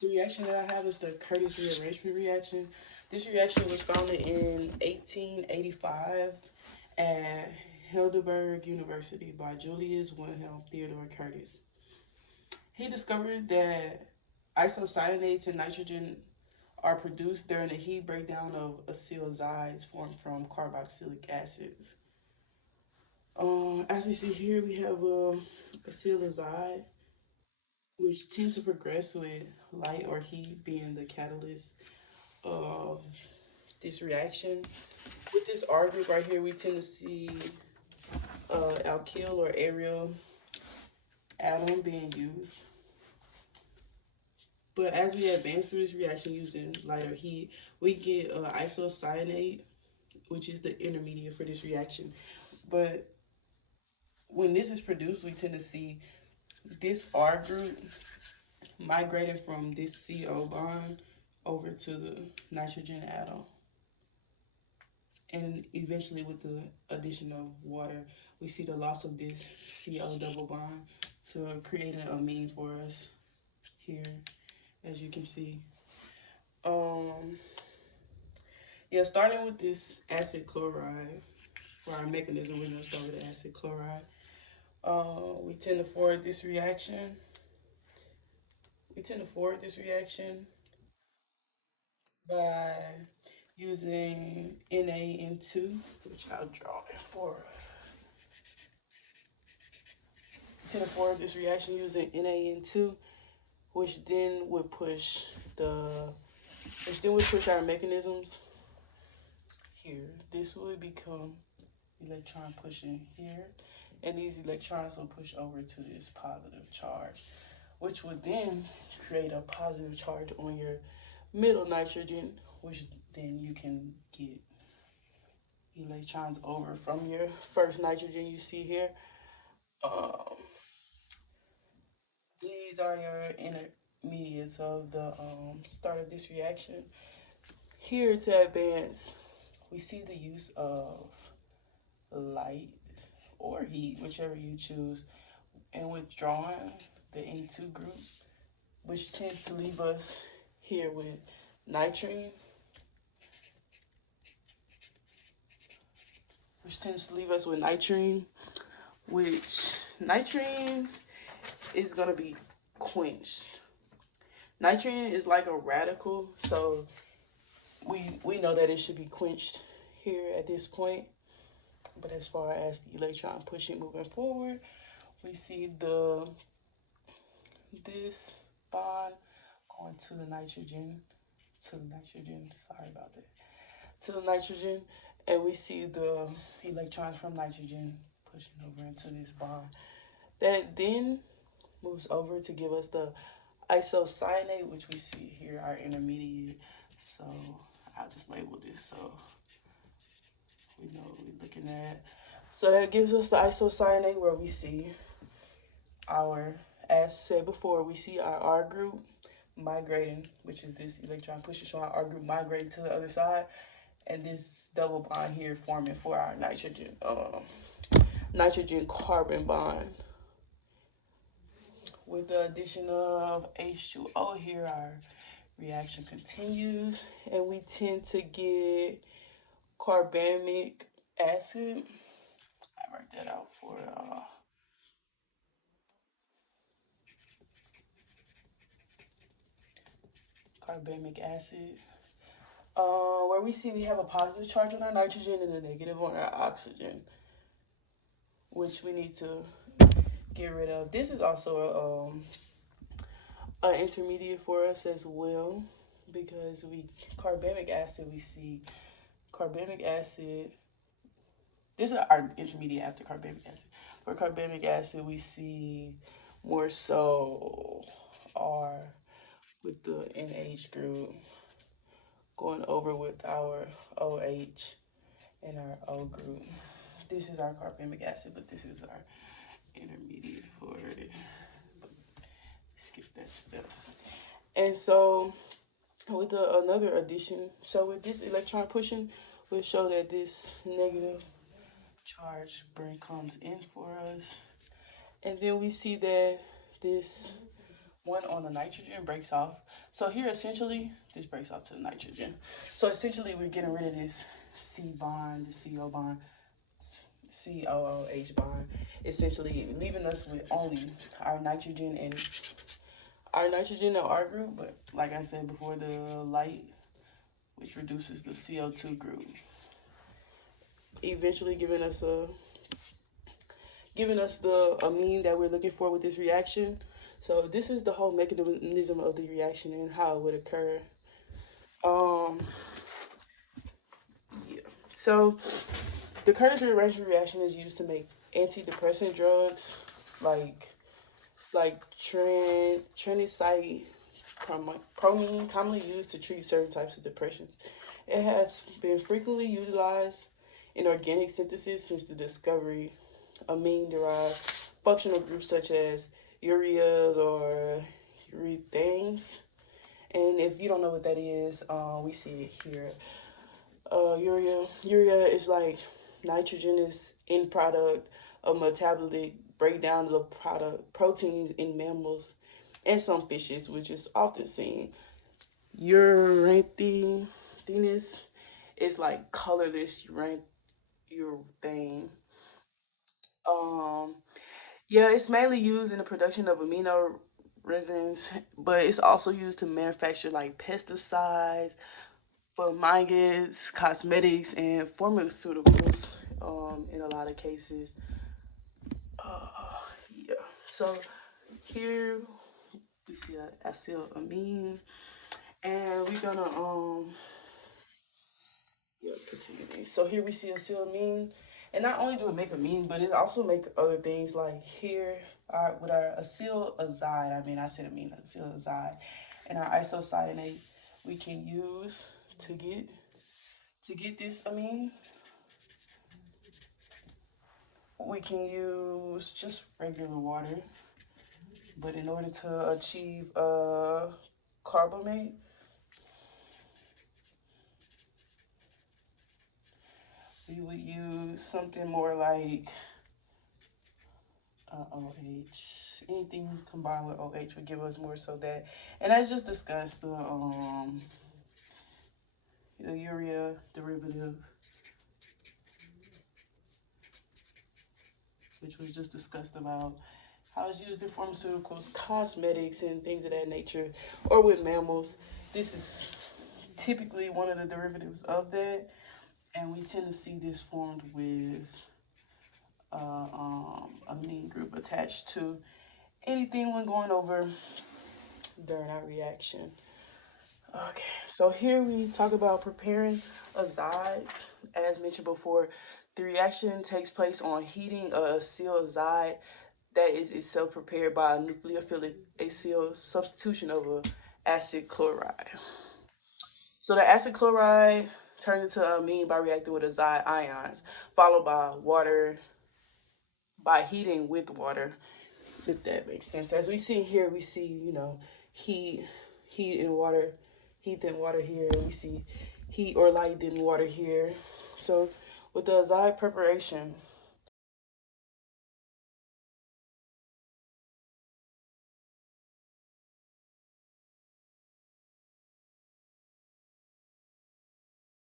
The reaction that I have is the Curtius Rearrangement reaction. This reaction was founded in 1885 at Heidelberg University by Julius Wilhelm Theodore Curtis. He discovered that isocyanates and nitrogen are produced during the heat breakdown of acylozides formed from carboxylic acids. As we see here, we have acylazide, which tend to progress with light or heat being the catalyst of this reaction. With this R group right here, we tend to see alkyl or aryl atom being used. But as we advance through this reaction using lighter heat, we get isocyanate, which is the intermediate for this reaction. But when this is produced, we tend to see this R group migrating from this CO bond over to the nitrogen atom. And eventually, with the addition of water, we see the loss of this CO double bond to create an amine for us here, as you can see. Yeah, starting with this acid chloride, for our mechanism, we're going to start with acid chloride. We tend to forward this reaction. By using NaN2, which I'll draw it for. We tend to forward this reaction using NaN2, which then would push our mechanisms here. This would become electron pushing here, and these electrons will push over to this positive charge, which would then create a positive charge on your middle nitrogen, which then you can get electrons over from your first nitrogen you see here. These are your intermediates of the start of this reaction. Here to advance, we see the use of light or heat, whichever you choose, and withdrawing the N2 group, which tends to leave us here with nitrine, which nitrine is going to be quenched. Nitrine is like a radical, so we know that it should be quenched here at this point. But as far as the electron pushing moving forward, we see this bond going to the nitrogen, and we see the electrons from nitrogen pushing over into this bond. That then moves over to give us the isocyanate, which we see here, our intermediate. So I'll just label this so we know what we're looking at. So that gives us the isocyanate, where we see as said before, we see our R group migrating, which is this electron pushing, so our R group migrating to the other side, and this double bond here forming for our nitrogen carbon bond. With the addition of H2O here, our reaction continues, and we tend to get carbamic acid. I write that out for carbamic acid, where we see we have a positive charge on our nitrogen and a negative on our oxygen, which we need to get rid of. This is also an intermediate for us as well, because carbamic acid, we see carbamic acid. This is our intermediate after carbamic acid. For carbamic acid, we see more so R with the NH group going over with our OH and our O group. This is our carbamic acid, but this is our intermediate for it. Skip that step. And so with another addition, so with this electron pushing, we'll show that this negative charge comes in for us. And then we see that this one on the nitrogen breaks off. So here essentially, this breaks off to the nitrogen. So essentially we're getting rid of this C bond, the CO bond, COOH bond, essentially leaving us with only our nitrogen and R group, but like I said before, the light, which reduces the CO2 group, eventually giving us the amine that we're looking for with this reaction. So this is the whole mechanism of the reaction and how it would occur. Um, yeah. So the Curtius Rearrangement reaction is used to make antidepressant drugs like trinicite promine, commonly used to treat certain types of depression. It has been frequently utilized in organic synthesis since the discovery of amine-derived functional groups such as ureas or urethanes. And if you don't know what that is, we see it here. Urea is like nitrogenous end product of metabolic breakdown of the product proteins in mammals and some fishes, which is often seen. Uranthinus is like colorless urethane. Um, yeah, it's mainly used in the production of amino resins, but it's also used to manufacture like pesticides, fumigants, cosmetics, and pharmaceuticals. In a lot of cases. Uh, yeah. So here we see an acylamine, and we're gonna continue these. So here we see acylamine, and not only do it make amine, but it also make other things like here with our acylazide. I said amine, acylazide, and our isocyanate we can use to get this amine. We can use just regular water, but in order to achieve carbamate, we would use something more like OH. Anything combined with OH would give us more so that. And I just discussed the urea derivative, which was just discussed about how it's used in pharmaceuticals, cosmetics, and things of that nature, or with mammals. This is typically one of the derivatives of that, and we tend to see this formed with amine group attached to anything when going over during our reaction. Okay, so here we talk about preparing azides. As mentioned before, the reaction takes place on heating a acyl azide that is itself prepared by a nucleophilic acyl substitution of an acid chloride. So the acid chloride turns into amine by reacting with azide ions, followed by heating with water, if that makes sense. As we see here, we see, heat and water, heat and water here. We see heat or light in water here. So with the azide preparation,